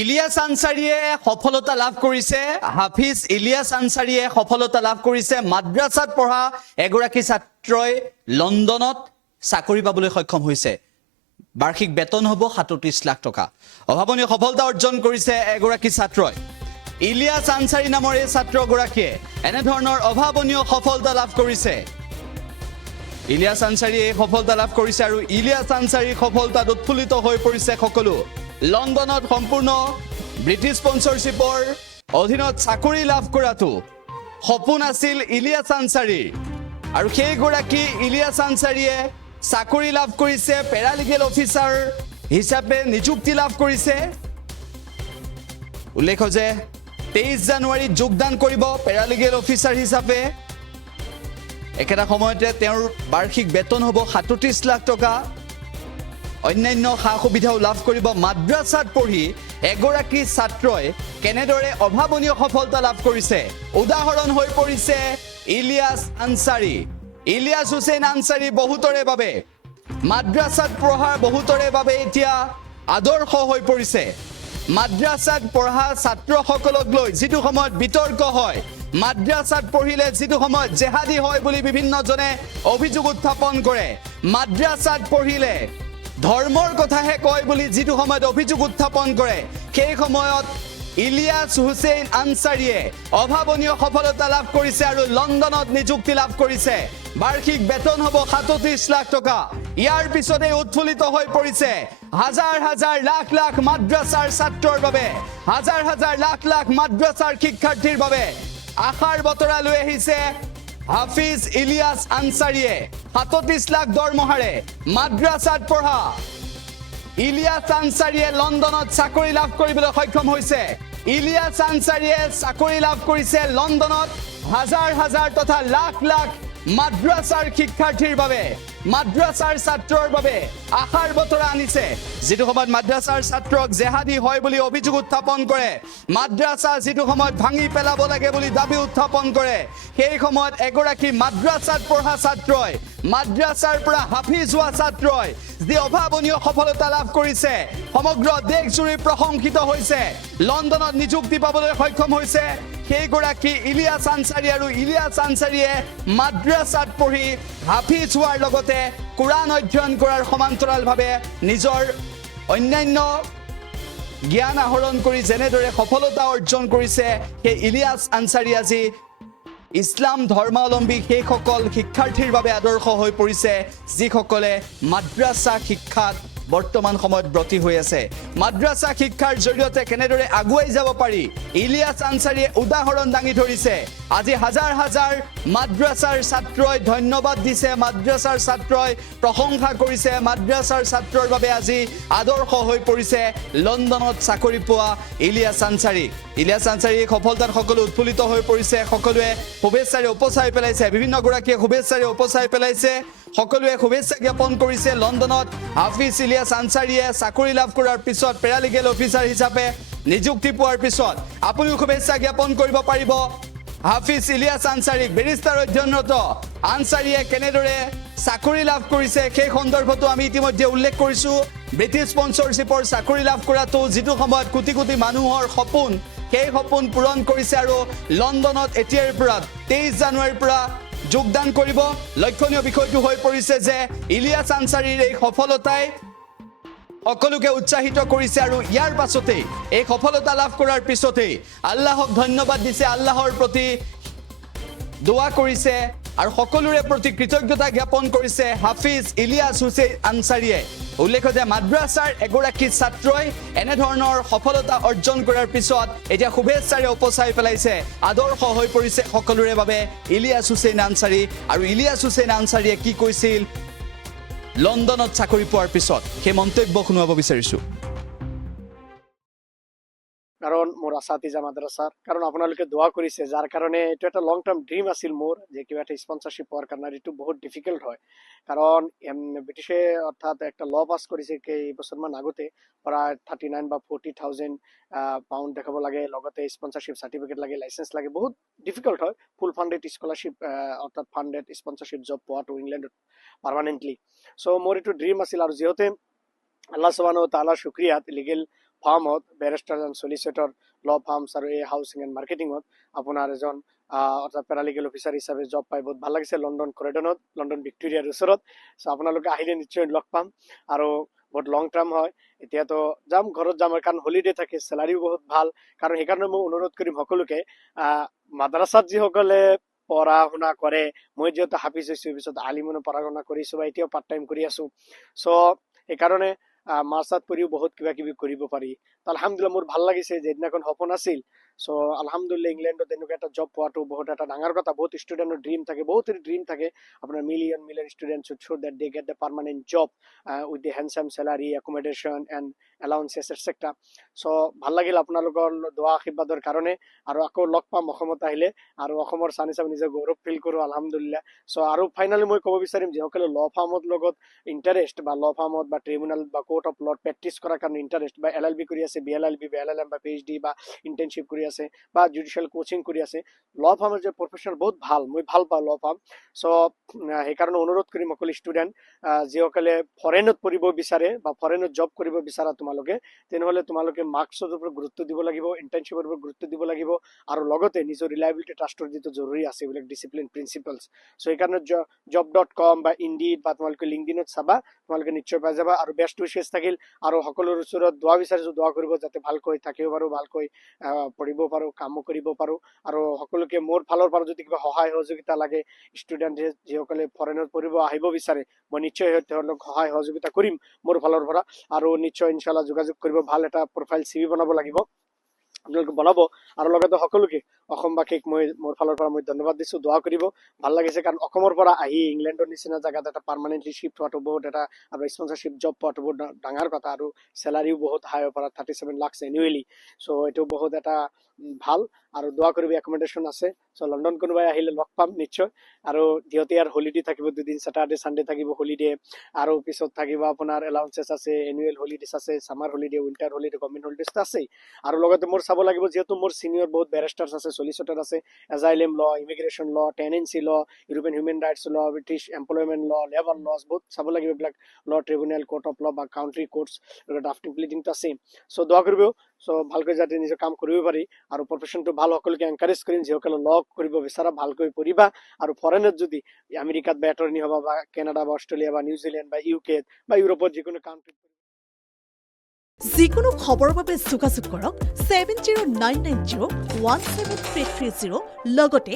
ইলিয়াছ আনসাৰীয়ে সফলতা লাভ কৰিছে হাফিজ ইলিয়াছ আনসাৰীয়ে সফলতা লাভ কৰিছে মাদ্ৰাসাত পঢ়া এগৰাকী ছাত্ৰই লণ্ডনত চাকৰি পাবলৈ সক্ষম হৈছে বাৰ্ষিক বেতন হ'ব ৩৭ লাখ টকা অভাৱনীয় সফলতা অৰ্জন কৰিছে এগৰাকী ছাত্ৰই ইলিয়াছ আনসাৰী নামৰ এই ছাত্ৰগৰাকীয়ে এনে ধৰণৰ অভাৱনীয় সফলতা লাভ কৰিছে ইলিয়াছ আনসাৰীয়ে সফলতা লাভ কৰিছে আৰু ইলিয়াছ আনসাৰীৰ সফলতাত উৎফুল্লিত হৈ পৰিছে সকলো লণ্ডনত সম্পূৰ্ণ ব্ৰিটিছ স্পন্সৰশ্বিপৰ অধীনত চাকৰি লাভ কৰাটো সপোন আছিল ইলিয়াছ আনসাৰীৰ আৰু সেইগৰাকী ইলিয়াছ আনসাৰীয়ে চাকৰি লাভ কৰিছে পেৰালিগেল অফিচাৰ হিচাপে নিযুক্তি লাভ কৰিছে উল্লেখ্য যে 23 জানুৱাৰীত যোগদান কৰিব পেৰালিগেল অফিচাৰ হিচাপে একেটা সময়তে তেওঁৰ বাৰ্ষিক বেতন হ'ব ৩৭ লাখ টকা অন্যান্য সা সুবিধাও লাভ কৰিব মাদ্ৰাসাত পঢ়ি এগৰাকী ছাত্ৰই কেনেদৰে অভাৱনীয় সফলতা লাভ কৰিছে উদাহৰণ হৈ পৰিছে ইলিয়াছ আনসাৰী ইলিয়াছ হুছেইন আনসাৰী বহুতৰে বাবে মাদ্ৰাসাত পঢ়াৰ বহুতৰে বাবে এতিয়া আদৰ্শ হৈ পৰিছে মাদ্ৰাসাত পঢ়া ছাত্ৰসকলক লৈ যিটো সময়ত বিতৰ্ক হয় মাদ্ৰাসাত পঢ়িলে যিটো সময়ত জেহাদী হয় বুলি বিভিন্নজনে অভিযোগ উত্থাপন কৰে মাদ্ৰাসাত পঢ়িলে ধৰ্মৰ কথাহে কয় বুলি যিটো সময়ত অভিযোগ উত্থাপন কৰে সেই সময়ত ইলিয়াছ হুছেইন আনসাৰীয়ে অভাৱনীয় সফলতা লাভ কৰিছে আৰু লণ্ডনত নিযুক্তি লাভ কৰিছে বাৰ্ষিক বেতন হ'ব ৩৭ লাখ টকা ইয়াৰ পিছতে উৎফুল্লিত হৈ পৰিছে হাজাৰ হাজাৰ লাখ লাখ মাদ্ৰাসাৰ ছাত্ৰৰ বাবে হাজাৰ হাজাৰ লাখ লাখ মাদ্ৰাসাৰ শিক্ষাৰ্থীৰ বাবে আশাৰ বতৰা লৈ আহিছে হাফিজ ইলিয়াছ আনসাৰীয়ে ৩৭ লাখ দৰমহাৰে মাদ্ৰাসাত পঢ়া ইলিয়াছ আনসাৰীয়ে লণ্ডনত চাকৰি লাভ কৰিবলৈ সক্ষম হৈছে ইলিয়াছ আনসাৰীয়ে চাকৰি লাভ কৰিছে লণ্ডনত হাজাৰ হাজাৰ তথা লাখ লাখ মাদ্ৰাসাৰ শিক্ষাৰ্থীৰ বাবে মাদ্ৰাসাৰ ছাত্ৰৰ বাবে আশাৰ বতৰা আনিছে যিটো সময়ত মাদ্ৰাসাৰ ছাত্ৰক জেহাদী হয় বুলি অভিযোগ উত্থাপন কৰে মাদ্ৰাসা যিটো সময়ত ভাঙি পেলাব লাগে বুলি দাবী উত্থাপন কৰে সেই সময়ত এগৰাকী মাদ্ৰাসাত পঢ়া ছাত্ৰই মাদ্ৰাসাৰ পৰা হাফিজ হোৱা ছাত্ৰই যি অভাৱনীয় সফলতা লাভ কৰিছে সমগ্ৰ দেশজুৰি প্ৰশংসিত হৈছে লণ্ডনত নিযুক্তি পাবলৈ সক্ষম হৈছে সেইগৰাকী ইলিয়াছ আনসাৰী আৰু ইলিয়াছ আনসাৰীয়ে মাদ্ৰাসাত পঢ়ি হাফিজ হোৱাৰ লগতে কোৰাণ অধ্যয়ন কৰাৰ সমান্তৰালভাৱে নিজৰ অন্যান্য জ্ঞান আহৰণ কৰি যেনেদৰে সফলতা অৰ্জন কৰিছে সেই ইলিয়াছ আনসাৰী আজি ইছলাম ধৰ্মাৱলম্বী সেইসকল শিক্ষাৰ্থীৰ বাবে আদৰ্শ হৈ পৰিছে যিসকলে মাদ্ৰাসা শিক্ষাত বৰ্তমান সময়ত ব্ৰতী হৈ আছে মাদ্ৰাসা শিক্ষাৰ জৰিয়তে কেনেদৰে আগুৱাই যাব পাৰি ইলিয়াছ আনসাৰীয়ে উদাহৰণ দাঙি ধৰিছে আজি হাজাৰ হাজাৰ মাদ্ৰাসাৰ ছাত্ৰই ধন্যবাদ দিছে মাদ্ৰাসাৰ ছাত্ৰই প্ৰশংসা কৰিছে মাদ্ৰাসাৰ ছাত্ৰৰ বাবে আজি আদৰ্শ হৈ পৰিছে লণ্ডনত চাকৰি পোৱা ইলিয়াছ আনসাৰীৰ সফলতাত সকলো উৎফুল্লিত হৈ পৰিছে সকলোৱে শুভেচ্ছাৰে উপচাই পেলাইছে বিভিন্ন গৰাকীয়ে শুভেচ্ছাৰে উপচাই পেলাইছে সকলোৱে শুভেচ্ছা জ্ঞাপন কৰিছে লণ্ডনত হাফিজ ইলিয়াছ আনসাৰীয়ে চাকৰি লাভ কৰাৰ পিছত পেৰালিগেল অফিচাৰ হিচাপে নিযুক্তি পোৱাৰ পিছত আপুনিও শুভেচ্ছা জ্ঞাপন কৰিব পাৰিব হাফিজ ইলিয়াছ আনসাৰীক বেৰিষ্টাৰ অধ্যয়নৰত আনসাৰীয়ে কেনেদৰে চাকৰি লাভ কৰিছে সেই সন্দৰ্ভতো আমি ইতিমধ্যে উল্লেখ কৰিছোঁ ব্ৰিটিছ স্পন্সৰশ্বিপৰ চাকৰি লাভ কৰাটো যিটো সময়ত কোটি কোটি মানুহৰ সপোন সেই সপোন পূৰণ কৰিছে আৰু লণ্ডনত এতিয়াৰ পৰা 23 জানুৱাৰীৰ পৰা যোগদান কৰিব লক্ষণীয় বিষয়টো হৈ পৰিছে যে ইলিয়াছ আনসাৰীৰ এই সফলতাই সকলোকে উৎসাহিত কৰিছে আৰু ইয়াৰ পাছতেই এই সফলতা লাভ কৰাৰ পিছতেই আল্লাহক ধন্যবাদ দিছে আল্লাহৰ প্ৰতি দোৱা কৰিছে আৰু সকলোৰে প্ৰতি কৃতজ্ঞতা জ্ঞাপন কৰিছে হাফিজ ইলিয়াছ হুছেইন আনসাৰীয়ে উল্লেখ্য যে মাদ্ৰাসাৰ এগৰাকী ছাত্ৰই এনেধৰণৰ সফলতা অৰ্জন কৰাৰ পিছত এতিয়া শুভেচ্ছাৰে উপচাই পেলাইছে আদৰ্শ হৈ পৰিছে সকলোৰে বাবে ইলিয়াছ হুছেইন আনসাৰী আৰু ইলিয়াছ হুছেইন আনসাৰীয়ে কি কৈছিল লণ্ডনত চাকৰি পোৱাৰ পিছত সেই মন্তব্য শুনাব বিচাৰিছোঁ কাৰণ মোৰ আসাতিজা মাদ্ৰাসাৰ কাৰণ আপোনালোকে দোয়া কৰিছে যাৰ কাৰণে এইটো এটা লং টাৰ্ম ড্ৰিম আছিল মোৰ যে কিবা এটা স্পন্সরশিপ পাওয়ার কারণে এইটো বহুত ডিফিকাল্ট হয় কারণ ব্রিটিশে অর্থাৎ একটা ল পাস কৰিছে কেইবছৰমান আগতে প্ৰায় 39 বা 40,000 পাউন্ড দেখাব লাগে লগতে স্পন্সরশিপ সার্টিফিকেট লাগে লাইসেন্স লাগে বহুত ডিফিকাল্ট হয় ফুল ফান্ডেড স্কলারশিপ অর্থাৎ ফান্ডেড স্পন্সরশিপ জব পোৱাটো ইংলেণ্ডত পাৰ্মানেন্টলি সো মোৰ এইটো ড্ৰিম আছিল আৰু যেহেতু আল্লাহ সুবহানাহু ওয়া তাআলাৰ শুকৰিয়াত লিগেল ফাৰ্মত বেৰিষ্টাৰ এণ্ড চলিচিটৰ ল ফাৰ্মছ আৰু এই হাউচিং এণ্ড মাৰ্কেটিঙত আপোনাৰ এজন অৰ্থাৎ পেৰালিগেল অফিচাৰ হিচাপে জব পাই বহুত ভাল লাগিছে লণ্ডন কৰেডনত লণ্ডন ভিক্টৰিয়াৰ ওচৰত চ' আপোনালোকে আহিলে নিশ্চয় লগ পাম আৰু বহুত লং টাৰ্ম হয় এতিয়াতো যাম ঘৰত যাম কাৰণ হলিডে থাকে চেলাৰিও বহুত ভাল কাৰণ সেইকাৰণে মই অনুৰোধ কৰিম সকলোকে মাদ্ৰাছাত যিসকলে পঢ়া শুনা কৰে মই যিহেতু হাফিজ হৈছো পিছত আলিমনো পঢ়া শুনা কৰিছো বা এতিয়াও পাৰ্ট টাইম কৰি আছো চ' সেইকাৰণে মাৰ্চাত পঢ়িও বহুত কিবা কিবি কৰিব পাৰি তো আলহামদুলিল্লাহ মোৰ ভাল লাগিছে যে দিনাখন সপোন আছিল চ' আলহামদুলিল্লাহ ইংলেণ্ডত এনেকুৱা এটা জব পোৱাটো বহুত এটা ডাঙৰ কথা বহুত ষ্টুডেণ্টৰ ড্ৰিম থাকে বহুত ড্ৰিম থাকে আপোনাৰ million student should that they get the permanent job with the handsome salary accommodation and allowances etc চ' ভাল লাগিল আপোনালোকৰ দোৱা আশীৰ্বাদৰ কাৰণে আৰু আকৌ লগ পাম অসমত আহিলে আৰু অসমৰ চানি চাব নিজে গৌৰৱ ফিল কৰোঁ আলহামদুলিল্লাহ চ' আৰু ফাইনেলি মই ক'ব বিচাৰিম যিসকলে ল ফাৰ্মত লগত ইণ্টাৰেষ্ট বা ল ফাৰ্মত বা ট্ৰিবিউনেল বা কোৰ্ট অফ লত প্ৰেক্টিছ কৰাৰ কাৰণে ইণ্টাৰেষ্ট বা LLB কৰি আছে BLLB বা LLM বা PhD বা ইণ্টাৰ্ণশ্বিপ কৰি আছে বা জুডিচিয়েল কোচিং কৰি আছে ল ফাৰ্মৰ যে প্ৰফেশ্যন বহুত ভাল মই ভাল পাওঁ ল ফাৰ্ম চ' সেইকাৰণে অনুৰোধ কৰিম সকলো ষ্টুডেণ্ট যিসকলে ফৰেনত পঢ়িব বিচাৰে বা ফৰেনত জব কৰিব বিচাৰা তোমালোকে তেনেহ'লে তোমালোকে মাৰ্কছৰ ওপৰত গুৰুত্ব দিব লাগিব ইণ্টাৰ্ণশ্বিপৰ ওপৰত গুৰুত্ব দিব লাগিব আৰু লগতে নিজৰ ৰিলায়েবিলিটি ট্ৰাষ্টৰ যিটো জৰুৰী আছে এইবিলাক ডিচিপ্লিন প্ৰিন্সিপালছ চ' সেইকাৰণে job.com বা ইণ্ডিড বা তোমালোকে লিংকডিনত চাবা তোমালোকে নিশ্চয় পাই যাবা আৰু বেষ্ট উইচেছ থাকিল আৰু সকলোৰে ওচৰত দোৱা বিচাৰিছো দোৱা কৰিব যাতে ভালকৈ থাকিব পাৰো ভালকৈ পঢ়িব পাৰো কামো কৰিব পাৰো আৰু সকলোকে মোৰ ফালৰ পৰা যদি কিবা সহায় সহযোগিতা লাগে ষ্টুডেণ্টে যিসকলে ফৰেনত পঢ়িব আহিব বিচাৰে মই নিশ্চয় তেওঁলোকক সহায় সহযোগিতা কৰিম মোৰ ফালৰ পৰা আৰু নিশ্চয় ইনশাল্লাহ যোগাযোগ কৰিব ভাল এটা প্ৰফাইল CV বনাব লাগিব আপোনালোকে বনাব আৰু লগতে সকলোকে অসমবাসীক মই মোৰ ফালৰ পৰা মই ধন্যবাদ দিছো দোৱা কৰিব ভাল লাগিছে কাৰণ অসমৰ পৰা আহি ইংলেণ্ডৰ নিচিনা জেগাত এটা পাৰ্মানেণ্টলি শিফ্ট হোৱাটো বহুত এটা আৰু স্পন্সৰশ্বিপ জব পোৱাটো বহুত ডাঙৰ কথা আৰু চেলাৰিও বহুত হাই পৰা 37 লাখ এনুৱেলি চ' এইটো বহুত এটা ভাল আৰু দোৱা কৰিব একমডেশ্যন আছে চ' লণ্ডন কোনোবাই আহিলে লগ পাম নিশ্চয় আৰু যিহেতু ইয়াৰ হলিডে থাকিব দুদিন চেটাৰডে চানডে থাকিব হলিডে আৰু পিছত থাকিব আপোনাৰ এলাউন্সেছ আছে এনুৱেল হলিডেজ আছে summer holiday winter holiday government holidays আছেই আৰু লগতে মোৰ চাব লাগিব যিহেতু মোৰ চিনিয়ৰ বহুত বেৰিষ্টাৰ্ছ আছে চলিচিটৰ আছে এজাইলেম ল ইমিগ্ৰেশ্যন ল টেনেন্সি ল ইউৰোপিয়ান হিউমেন ৰাইটছ ল ব্ৰিটিছ এমপ্লয়মেণ্ট ল লেবাৰ লছ বহুত চাব লাগিব এইবিলাক ল ট্ৰিবিউনেল কোৰ্ট অফ ল বা কাউণ্ট্ৰি কোৰ্টছ ড্ৰাফটিং প্লিডিংটো আছে চ' দোৱা কৰিব চ' ভালকৈ যাতে নিজৰ কাম কৰিব পাৰি আৰু প্ৰফেশ্যনটো ভাল সকলোকে এনকাৰেজ কৰিম যিসকলে ল কৰিব বিচাৰা ভালকৈ পঢ়িবা আৰু ফৰেনত যদি আমেৰিকাত বা এটৰ্নি হ'বা বা কেনাডা বা অষ্ট্ৰেলিয়া বা নিউজিলেণ্ড বা UK বা ইউৰোপত যিকোনো কাউণ্ট্ৰিত যিকোনো খবৰৰ বাবে যোগাযোগ কৰক 7099017330 লগতে